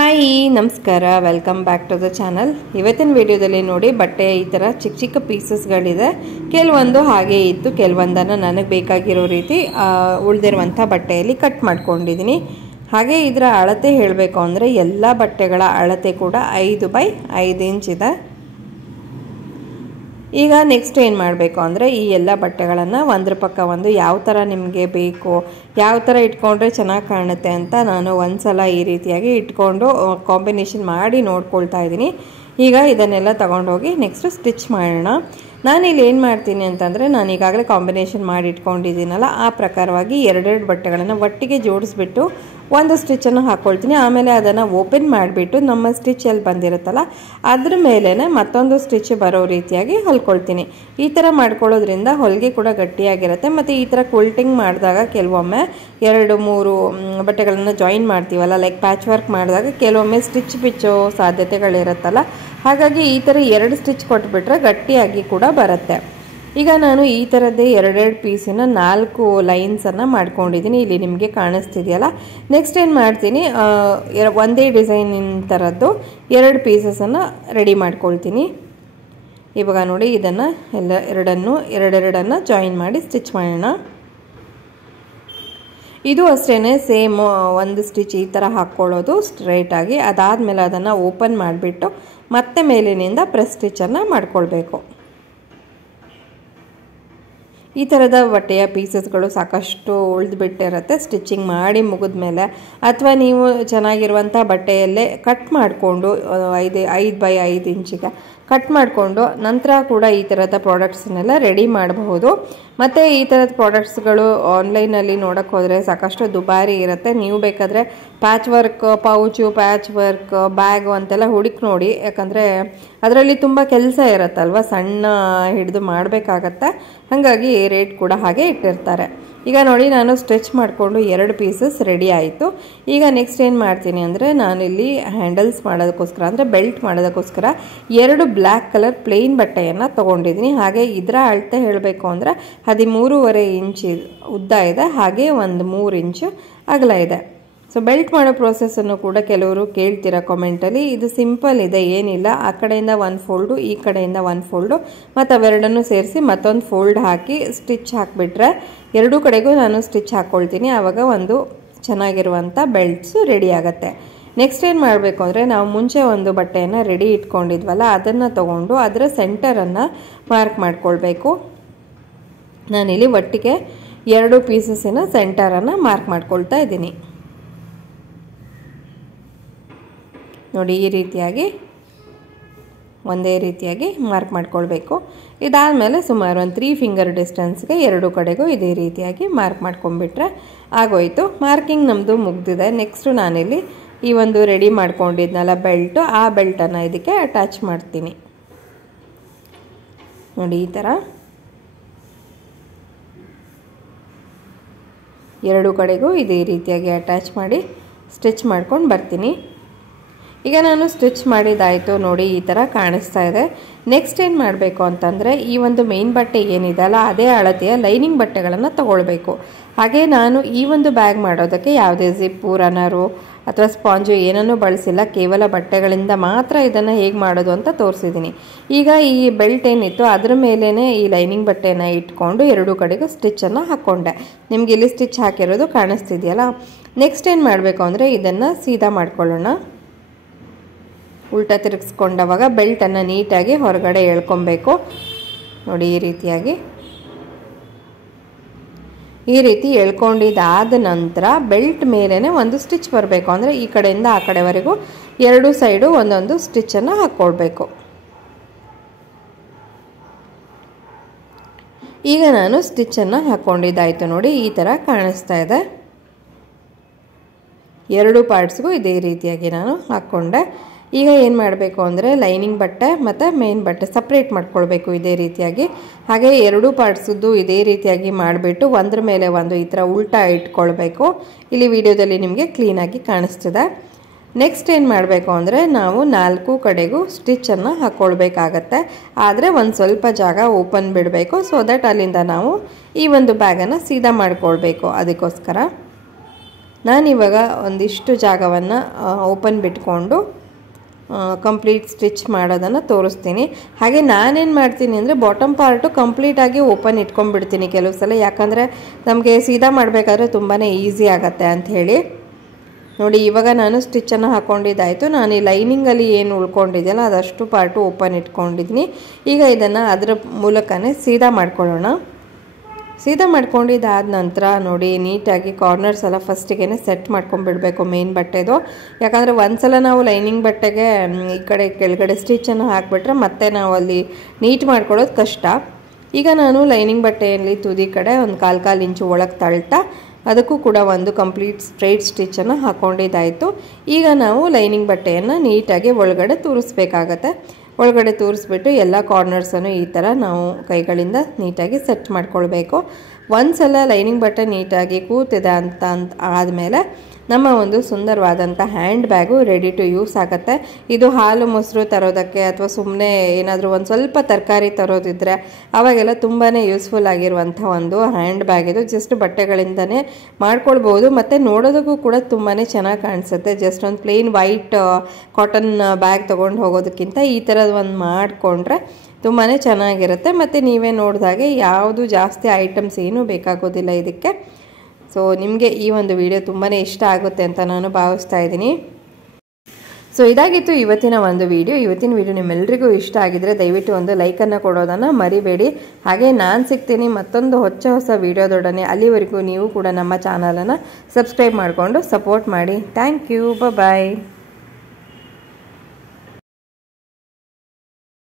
Hi ನಮಸ್ಕಾರ, welcome back to the channel. ಇವತ್ತಿನ ವಿಡಿಯೋದಲ್ಲಿ ನೋಡಿ ಬಟ್ಟೆ ಈ ಥರ ಚಿಕ್ಕ ಚಿಕ್ಕ ಪೀಸಸ್ಗಳಿದೆ. ಕೆಲವೊಂದು ಹಾಗೆ ಇತ್ತು, ಕೆಲವೊಂದನ್ನು ನನಗೆ ಬೇಕಾಗಿರೋ ರೀತಿ ಉಳಿದಿರುವಂಥ ಬಟ್ಟೆಯಲ್ಲಿ ಕಟ್ ಮಾಡ್ಕೊಂಡಿದ್ದೀನಿ. ಹಾಗೆ ಇದರ ಅಳತೆ ಹೇಳಬೇಕು ಅಂದರೆ ಎಲ್ಲ ಬಟ್ಟೆಗಳ ಅಳತೆ ಕೂಡ 5x5 ಇಂಚ್ ಇದೆ. ಈಗ ನೆಕ್ಸ್ಟ್ ಏನು ಮಾಡಬೇಕು ಅಂದರೆ ಈ ಎಲ್ಲ ಬಟ್ಟೆಗಳನ್ನು ಒಂದ್ರ ಪಕ್ಕ ಒಂದು ಯಾವ ಥರ ನಿಮಗೆ ಬೇಕು, ಯಾವ ಥರ ಇಟ್ಕೊಂಡ್ರೆ ಚೆನ್ನಾಗಿ ಕಾಣುತ್ತೆ ಅಂತ ನಾನು ಒಂದು ಸಲ ಈ ರೀತಿಯಾಗಿ ಇಟ್ಕೊಂಡು ಕಾಂಬಿನೇಷನ್ ಮಾಡಿ ನೋಡ್ಕೊಳ್ತಾ ಇದ್ದೀನಿ. ಈಗ ಇದನ್ನೆಲ್ಲ ತೊಗೊಂಡೋಗಿ ನೆಕ್ಸ್ಟ್ ಸ್ಟಿಚ್ ಮಾಡೋಣ. ನಾನಿಲ್ಲಿ ಏನು ಮಾಡ್ತೀನಿ ಅಂತಂದರೆ, ನಾನು ಈಗಾಗಲೇ ಕಾಂಬಿನೇಷನ್ ಮಾಡಿ ಇಟ್ಕೊಂಡಿದ್ದೀನಲ್ಲ, ಆ ಪ್ರಕಾರವಾಗಿ ಎರಡೆರಡು ಬಟ್ಟೆಗಳನ್ನು ಒಟ್ಟಿಗೆ ಜೋಡಿಸ್ಬಿಟ್ಟು ಒಂದು ಸ್ಟಿಚ್ಚನ್ನು ಹಾಕ್ಕೊಳ್ತೀನಿ. ಆಮೇಲೆ ಅದನ್ನು ಓಪನ್ ಮಾಡಿಬಿಟ್ಟು ನಮ್ಮ ಸ್ಟಿಚ್ಚಲ್ಲಿ ಬಂದಿರುತ್ತಲ್ಲ ಅದ್ರ ಮೇಲೇ ಮತ್ತೊಂದು ಸ್ಟಿಚ್ ಬರೋ ರೀತಿಯಾಗಿ ಹೊಲ್ಕೊಳ್ತೀನಿ. ಈ ಥರ ಮಾಡ್ಕೊಳ್ಳೋದ್ರಿಂದ ಹೊಲಿಗೆ ಕೂಡ ಗಟ್ಟಿಯಾಗಿರುತ್ತೆ. ಮತ್ತು ಈ ಥರ ಕ್ವಿಲ್ಟಿಂಗ್ ಮಾಡಿದಾಗ ಕೆಲವೊಮ್ಮೆ 2-3 ಬಟ್ಟೆಗಳನ್ನು ಜಾಯಿನ್ ಮಾಡ್ತೀವಲ್ಲ, ಲೈಕ್ ಪ್ಯಾಚ್ ವರ್ಕ್ ಮಾಡಿದಾಗ ಕೆಲವೊಮ್ಮೆ ಸ್ಟಿಚ್ ಬಿಚ್ಚೋ ಸಾಧ್ಯತೆಗಳಿರುತ್ತಲ್ಲ, ಹಾಗಾಗಿ ಈ ಥರ 2 ಸ್ಟಿಚ್ ಕೊಟ್ಬಿಟ್ರೆ ಗಟ್ಟಿಯಾಗಿ ಕೂಡ ಬರುತ್ತೆ. ಈಗ ನಾನು ಈ ಥರದ್ದೇ 2 ಪೀಸಿನ 4 ಲೈನ್ಸನ್ನು ಮಾಡ್ಕೊಂಡಿದ್ದೀನಿ. ಇಲ್ಲಿ ನಿಮಗೆ ಕಾಣಿಸ್ತಿದೆಯಲ್ಲ. ನೆಕ್ಸ್ಟ್ ಏನು ಮಾಡ್ತೀನಿ, ಒಂದೇ ಡಿಸೈನಿನ ಥರದ್ದು 2 ಪೀಸಸನ್ನು ರೆಡಿ ಮಾಡ್ಕೊಳ್ತೀನಿ. ಇವಾಗ ನೋಡಿ ಇದನ್ನು ಎರಡೆರಡನ್ನು ಜಾಯಿನ್ ಮಾಡಿ ಸ್ಟಿಚ್ ಮಾಡೋಣ. ಇದು ಅಷ್ಟೇ, ಸೇಮ್ ಒಂದು ಸ್ಟಿಚ್ ಈ ಥರ ಹಾಕ್ಕೊಳ್ಳೋದು ಸ್ಟ್ರೈಟಾಗಿ. ಅದಾದಮೇಲೆ ಅದನ್ನು ಓಪನ್ ಮಾಡಿಬಿಟ್ಟು ಮತ್ತೆ ಮೇಲಿನಿಂದ ಪ್ರೆಸ್ ಸ್ಟಿಚ್ಚನ್ನು ಮಾಡ್ಕೊಳ್ಬೇಕು. ಈ ಥರದ ಬಟ್ಟೆಯ ಪೀಸಸ್ಗಳು ಸಾಕಷ್ಟು ಉಳಿದುಬಿಟ್ಟಿರುತ್ತೆ ಸ್ಟಿಚಿಂಗ್ ಮಾಡಿ ಮುಗಿದ ಮೇಲೆ. ಅಥವಾ ನೀವು ಚೆನ್ನಾಗಿರುವಂಥ ಬಟ್ಟೆಯಲ್ಲೇ ಕಟ್ ಮಾಡಿಕೊಂಡು 5x5 ಇಂಚಿಗೆ ಕಟ್ ಮಾಡಿಕೊಂಡು ನಂತರ ಕೂಡ ಈ ಥರದ ಪ್ರಾಡಕ್ಟ್ಸನ್ನೆಲ್ಲ ರೆಡಿ ಮಾಡಬಹುದು. ಮತ್ತು ಈ ಥರದ ಪ್ರಾಡಕ್ಟ್ಸ್ಗಳು ಆನ್ಲೈನಲ್ಲಿ ನೋಡೋಕ್ಕೆ ಹೋದರೆ ಸಾಕಷ್ಟು ದುಬಾರಿ ಇರುತ್ತೆ. ನೀವು ಬೇಕಾದರೆ patch work pouch, patch work bag ಅಂತೆಲ್ಲ ಹುಡುಕಿ ನೋಡಿ. ಯಾಕಂದರೆ ಅದರಲ್ಲಿ ತುಂಬ ಕೆಲಸ ಇರುತ್ತಲ್ವ, ಸಣ್ಣ ಹಿಡಿದು ಮಾಡಬೇಕಾಗತ್ತೆ. ಹಾಗಾಗಿ ರೇಟ್ ಕೂಡ ಹಾಗೆ ಇಟ್ಟಿರ್ತಾರೆ. ಈಗ ನೋಡಿ ನಾನು ಸ್ಟಿಚ್ ಮಾಡಿಕೊಂಡು 2 ಪೀಸಸ್ ರೆಡಿ ಆಯಿತು. ಈಗ ನೆಕ್ಸ್ಟ್ ಏನು ಮಾಡ್ತೀನಿ ಅಂದರೆ, ನಾನಿಲ್ಲಿ ಹ್ಯಾಂಡಲ್ಸ್ ಮಾಡೋದಕ್ಕೋಸ್ಕರ ಅಂದರೆ ಬೆಲ್ಟ್ ಮಾಡೋದಕ್ಕೋಸ್ಕರ 2 ಬ್ಲ್ಯಾಕ್ ಕಲರ್ ಪ್ಲೇನ್ ಬಟ್ಟೆಯನ್ನು ತೊಗೊಂಡಿದ್ದೀನಿ. ಹಾಗೆ ಇದರ ಅಳತೆ ಹೇಳಬೇಕು ಅಂದರೆ 13.5 ಇಂಚ್ ಉದ್ದ ಇದೆ, ಹಾಗೆ ಒಂದು 3 ಇಂಚು ಅಗಲ ಇದೆ. ಸೊ ಬೆಲ್ಟ್ ಮಾಡೋ ಪ್ರೊಸೆಸನ್ನು ಕೂಡ ಕೆಲವರು ಕೇಳ್ತೀರ ಕಾಮೆಂಟಲ್ಲಿ. ಇದು ಸಿಂಪಲ್ ಇದೆ, ಏನಿಲ್ಲ. ಆ ಕಡೆಯಿಂದ ಒಂದು ಫೋಲ್ಡು, ಈ ಕಡೆಯಿಂದ ಒಂದು ಫೋಲ್ಡು, ಮತ್ತು ಅವೆರಡನ್ನು ಸೇರಿಸಿ ಮತ್ತೊಂದು ಫೋಲ್ಡ್ ಹಾಕಿ ಸ್ಟಿಚ್ ಹಾಕಿಬಿಟ್ರೆ 2 ಕಡೆಗೂ ನಾನು ಸ್ಟಿಚ್ ಹಾಕ್ಕೊಳ್ತೀನಿ. ಆವಾಗ ಒಂದು ಚೆನ್ನಾಗಿರುವಂಥ ಬೆಲ್ಟ್ಸು ರೆಡಿ ಆಗುತ್ತೆ. ನೆಕ್ಸ್ಟ್ ಏನು ಮಾಡಬೇಕು ಅಂದರೆ, ನಾವು ಮುಂಚೆ ಒಂದು ಬಟ್ಟೆಯನ್ನು ರೆಡಿ ಇಟ್ಕೊಂಡಿದ್ವಲ್ಲ, ಅದನ್ನು ತೊಗೊಂಡು ಅದರ ಸೆಂಟರನ್ನು ಮಾರ್ಕ್ ಮಾಡ್ಕೊಳ್ಬೇಕು. ನಾನಿಲ್ಲಿ ಒಟ್ಟಿಗೆ 2 ಪೀಸಸ್ಸಿನ ಸೆಂಟರನ್ನು ಮಾರ್ಕ್ ಮಾಡ್ಕೊಳ್ತಾ ಇದ್ದೀನಿ. ನೋಡಿ ಈ ರೀತಿಯಾಗಿ ಒಂದೇ ರೀತಿಯಾಗಿ ಮಾರ್ಕ್ ಮಾಡ್ಕೊಳ್ಬೇಕು. ಇದಾದಮೇಲೆ ಸುಮಾರು ಒಂದು 3 ಫಿಂಗರ್ ಡಿಸ್ಟೆನ್ಸ್ಗೆ 2 ಕಡೆಗೂ ಇದೇ ರೀತಿಯಾಗಿ ಮಾರ್ಕ್ ಮಾಡ್ಕೊಂಡ್ಬಿಟ್ರೆ ಆಗೋಯ್ತು. ಮಾರ್ಕಿಂಗ್ ನಮ್ಮದು ಮುಗ್ದಿದೆ. ನೆಕ್ಸ್ಟು ನಾನಿಲ್ಲಿ ಈ ಒಂದು ರೆಡಿ ಮಾಡ್ಕೊಂಡಿದ್ನಲ್ಲ ಬೆಲ್ಟು, ಆ ಬೆಲ್ಟನ್ನು ಇದಕ್ಕೆ ಅಟ್ಯಾಚ್ ಮಾಡ್ತೀನಿ. ನೋಡಿ ಈ ಥರ 2 ಕಡೆಗೂ ಇದೇ ರೀತಿಯಾಗಿ ಅಟ್ಯಾಚ್ ಮಾಡಿ ಸ್ಟಿಚ್ ಮಾಡ್ಕೊಂಡು ಬರ್ತೀನಿ. ಈಗ ನಾನು ಸ್ಟಿಚ್ ಮಾಡಿದ್ದಾಯಿತು. ನೋಡಿ ಈ ಥರ ಕಾಣಿಸ್ತಾ ಇದೆ. ನೆಕ್ಸ್ಟ್ ಏನು ಮಾಡಬೇಕು ಅಂತಂದರೆ, ಈ ಒಂದು ಮೇನ್ ಬಟ್ಟೆ ಏನಿದೆ ಅಲ್ಲ, ಅದೇ ಅಳತೆಯ ಲೈನಿಂಗ್ ಬಟ್ಟೆಗಳನ್ನು ತೊಗೊಳ್ಬೇಕು. ಹಾಗೆ ನಾನು ಈ ಒಂದು ಬ್ಯಾಗ್ ಮಾಡೋದಕ್ಕೆ ಯಾವುದೇ ಜಿಪ್ಪು, ರನ್ನರು ಅಥವಾ ಸ್ಪಾಂಜು ಏನನ್ನೂ ಬಳಸಿಲ್ಲ. ಕೇವಲ ಬಟ್ಟೆಗಳಿಂದ ಮಾತ್ರ ಇದನ್ನು ಹೇಗೆ ಮಾಡೋದು ಅಂತ ತೋರಿಸಿದ್ದೀನಿ. ಈಗ ಈ ಬೆಲ್ಟ್ ಏನಿತ್ತು ಅದ್ರ ಮೇಲೇ ಈ ಲೈನಿಂಗ್ ಬಟ್ಟೆಯನ್ನು ಇಟ್ಕೊಂಡು 2 ಕಡೆಗೂ ಸ್ಟಿಚ್ಚನ್ನು ಹಾಕ್ಕೊಂಡೆ. ನಿಮಗೆ ಇಲ್ಲಿ ಸ್ಟಿಚ್ ಹಾಕಿರೋದು ಕಾಣಿಸ್ತಿದೆಯಲ್ಲ. ನೆಕ್ಸ್ಟ್ ಏನು ಮಾಡಬೇಕು ಅಂದರೆ, ಇದನ್ನು ಸೀದಾ ಮಾಡ್ಕೊಳ್ಳೋಣ. ಉಲ್ಟಾ ತಿರುಗಿಸ್ಕೊಂಡವಾಗ ಬೆಲ್ಟನ್ನು ನೀಟಾಗಿ ಹೊರಗಡೆ ಎಳ್ಕೊಬೇಕು. ನೋಡಿ ಈ ರೀತಿ ಎಳ್ಕೊಂಡಿದ್ದಾದ ನಂತರ ಬೆಲ್ಟ್ ಮೇಲೇ ಒಂದು ಸ್ಟಿಚ್ ಬರಬೇಕು. ಅಂದರೆ ಈ ಕಡೆಯಿಂದ ಆ ಕಡೆವರೆಗೂ 2 ಸೈಡು ಒಂದೊಂದು ಸ್ಟಿಚ್ಚನ್ನು ಹಾಕ್ಕೊಳ್ಬೇಕು. ಈಗ ನಾನು ಸ್ಟಿಚ್ಚನ್ನು ಹಾಕ್ಕೊಂಡಿದ್ದಾಯಿತು. ನೋಡಿ ಈ ಥರ ಕಾಣಿಸ್ತಾ ಇದೆ. 2 ಪಾರ್ಟ್ಸ್ಗೂ ಇದೇ ರೀತಿಯಾಗಿ ನಾನು ಹಾಕ್ಕೊಂಡೆ. ಈಗ ಏನು ಮಾಡಬೇಕು ಅಂದರೆ, ಲೈನಿಂಗ್ ಬಟ್ಟೆ ಮತ್ತು ಮೇನ್ ಬಟ್ಟೆ ಸಪ್ರೇಟ್ ಮಾಡ್ಕೊಳ್ಬೇಕು ಇದೇ ರೀತಿಯಾಗಿ. ಹಾಗೆ 2 ಪಾರ್ಟ್ಸದ್ದು ಇದೇ ರೀತಿಯಾಗಿ ಮಾಡಿಬಿಟ್ಟು ಒಂದ್ರ ಮೇಲೆ ಒಂದು ಈ ಥರ ಉಲ್ಟಾ ಇಟ್ಕೊಳ್ಬೇಕು. ಇಲ್ಲಿ ವಿಡಿಯೋದಲ್ಲಿ ನಿಮಗೆ ಕ್ಲೀನಾಗಿ ಕಾಣಿಸ್ತಿದೆ. ನೆಕ್ಸ್ಟ್ ಏನು ಮಾಡಬೇಕು ಅಂದರೆ, ನಾವು 4 ಕಡೆಗೂ ಸ್ಟಿಚ್ಚನ್ನು ಹಾಕ್ಕೊಳ್ಬೇಕಾಗತ್ತೆ. ಆದರೆ ಒಂದು ಸ್ವಲ್ಪ ಜಾಗ ಓಪನ್ ಬಿಡಬೇಕು, ಸೊ ದಟ್ ಅಲ್ಲಿಂದ ನಾವು ಈ ಒಂದು ಬ್ಯಾಗನ್ನು ಸೀದಾ ಮಾಡ್ಕೊಳ್ಬೇಕು. ಅದಕ್ಕೋಸ್ಕರ ನಾನಿವಾಗ ಒಂದಿಷ್ಟು ಜಾಗವನ್ನು ಓಪನ್ ಬಿಟ್ಕೊಂಡು ಕಂಪ್ಲೀಟ್ ಸ್ಟಿಚ್ ಮಾಡೋದನ್ನು ತೋರಿಸ್ತೀನಿ. ಹಾಗೆ ನಾನೇನು ಮಾಡ್ತೀನಿ ಅಂದರೆ ಬಾಟಮ್ ಪಾರ್ಟು ಕಂಪ್ಲೀಟಾಗಿ ಓಪನ್ ಇಟ್ಕೊಂಡ್ಬಿಡ್ತೀನಿ ಕೆಲವು ಸಲ, ಯಾಕಂದರೆ ನಮಗೆ ಸೀದಾ ಮಾಡಬೇಕಾದ್ರೆ ತುಂಬಾ ಈಸಿ ಆಗುತ್ತೆ ಅಂಥೇಳಿ. ನೋಡಿ ಇವಾಗ ನಾನು ಸ್ಟಿಚ್ಚನ್ನು ಹಾಕ್ಕೊಂಡಿದ್ದಾಯಿತು. ನಾನು ಈ ಲೈನಿಂಗಲ್ಲಿ ಏನು ಉಳ್ಕೊಂಡಿದೆಯಲ್ಲ ಅದಷ್ಟು ಪಾರ್ಟು ಓಪನ್ ಇಟ್ಕೊಂಡಿದ್ದೀನಿ. ಈಗ ಇದನ್ನು ಅದರ ಮೂಲಕನೇ ಸೀದಾ ಮಾಡ್ಕೊಳ್ಳೋಣ. ಸೀದಾ ಮಾಡ್ಕೊಂಡಿದ್ದಾದ ನಂತರ ನೋಡಿ ನೀಟಾಗಿ ಕಾರ್ನರ್ಸ್ ಎಲ್ಲ ಫಸ್ಟಿಗೆ ಸೆಟ್ ಮಾಡ್ಕೊಂಡ್ಬಿಡ್ಬೇಕು ಮೇನ್ ಬಟ್ಟೆದು. ಯಾಕಂದರೆ ಒಂದ್ಸಲ ನಾವು ಲೈನಿಂಗ್ ಬಟ್ಟೆಗೆ ಈ ಕಡೆ ಕೆಳಗಡೆ ಸ್ಟಿಚ್ಚನ್ನು ಹಾಕಿಬಿಟ್ರೆ ಮತ್ತೆ ನಾವು ಅಲ್ಲಿ ನೀಟ್ ಮಾಡ್ಕೊಳ್ಳೋದು ಕಷ್ಟ. ಈಗ ನಾನು ಲೈನಿಂಗ್ ಬಟ್ಟೆಯಲ್ಲಿ ತುದಿ ಕಡೆ ಒಂದು 1/4 ಇಂಚು ಒಳಗೆ ತಳ್ತಾ ಅದಕ್ಕೂ ಕೂಡ ಒಂದು ಕಂಪ್ಲೀಟ್ ಸ್ಟ್ರೈಟ್ ಸ್ಟಿಚ್ಚನ್ನು ಹಾಕ್ಕೊಂಡಿದ್ದಾಯಿತು. ಈಗ ನಾವು ಲೈನಿಂಗ್ ಬಟ್ಟೆಯನ್ನು ನೀಟಾಗಿ ಒಳಗಡೆ ತೂರಿಸ್ಬೇಕಾಗತ್ತೆ. ಒಳಗಡೆ ತೂರಿಸ್ಬಿಟ್ಟು ಎಲ್ಲ ಕಾರ್ನರ್ಸನ್ನು ಈ ಥರ ನಾವು ಕೈಗಳಿಂದ ನೀಟಾಗಿ ಸೆಟ್ ಮಾಡ್ಕೊಳ್ಬೇಕು. ಒಂದು ಸಲ ಲೈನಿಂಗ್ ಬಟ್ಟೆ ನೀಟಾಗಿ ಕೂತಿದೆ ಅಂತ ಆದಮೇಲೆ ನಮ್ಮ ಒಂದು ಸುಂದರವಾದಂಥ handbag ready to use ಆಗುತ್ತೆ. ಇದು ಹಾಲು ಮೊಸರು ತರೋದಕ್ಕೆ ಅಥವಾ ಸುಮ್ಮನೆ ಏನಾದರೂ ಒಂದು ಸ್ವಲ್ಪ ತರಕಾರಿ ತರೋದಿದ್ರೆ ಅವಾಗೆಲ್ಲ ತುಂಬಾ ಯೂಸ್ಫುಲ್ ಆಗಿರುವಂಥ ಒಂದು ಹ್ಯಾಂಡ್ ಬ್ಯಾಗ್ ಇದು. ಜಸ್ಟ್ ಬಟ್ಟೆಗಳಿಂದನೇ ಮಾಡ್ಕೊಳ್ಬೋದು ಮತ್ತು ನೋಡೋದಕ್ಕೂ ಕೂಡ ತುಂಬಾ ಚೆನ್ನಾಗಿ ಕಾಣಿಸುತ್ತೆ. ಜಸ್ಟ್ ಒಂದು ಪ್ಲೇನ್ ವೈಟ್ ಕಾಟನ್ ಬ್ಯಾಗ್ ತೊಗೊಂಡು ಹೋಗೋದಕ್ಕಿಂತ ಈ ಥರದ್ದು ಒಂದು ಮಾಡಿಕೊಂಡ್ರೆ ತುಂಬಾ ಚೆನ್ನಾಗಿರುತ್ತೆ. ಮತ್ತು ನೀವೇ ನೋಡಿದಾಗೆ ಯಾವುದು ಜಾಸ್ತಿ ಐಟಮ್ಸ್ ಏನೂ ಬೇಕಾಗೋದಿಲ್ಲ ಇದಕ್ಕೆ. ಸೊ ನಿಮಗೆ ಈ ಒಂದು ವಿಡಿಯೋ ತುಂಬಾ ಇಷ್ಟ ಆಗುತ್ತೆ ಅಂತ ನಾನು ಭಾವಿಸ್ತಾ ಇದ್ದೀನಿ. ಸೊ ಇದಾಗಿತ್ತು ಇವತ್ತಿನ ಒಂದು ವಿಡಿಯೋ. ಇವತ್ತಿನ ವಿಡಿಯೋ ನಿಮ್ಮೆಲ್ಲರಿಗೂ ಇಷ್ಟ ಆಗಿದ್ರೆ ದಯವಿಟ್ಟು ಒಂದು ಲೈಕನ್ನು ಕೊಡೋದನ್ನು ಮರಿಬೇಡಿ. ಹಾಗೆ ನಾನು ಸಿಗ್ತೀನಿ ಮತ್ತೊಂದು ಹೊಸ ವಿಡಿಯೋದೊಡನೆ. ಅಲ್ಲಿವರೆಗೂ ನೀವು ಕೂಡ ನಮ್ಮ ಚಾನಲನ್ನು ಸಬ್ಸ್ಕ್ರೈಬ್ ಮಾಡಿಕೊಂಡು ಸಪೋರ್ಟ್ ಮಾಡಿ. Thank you. ಬಾಯ್.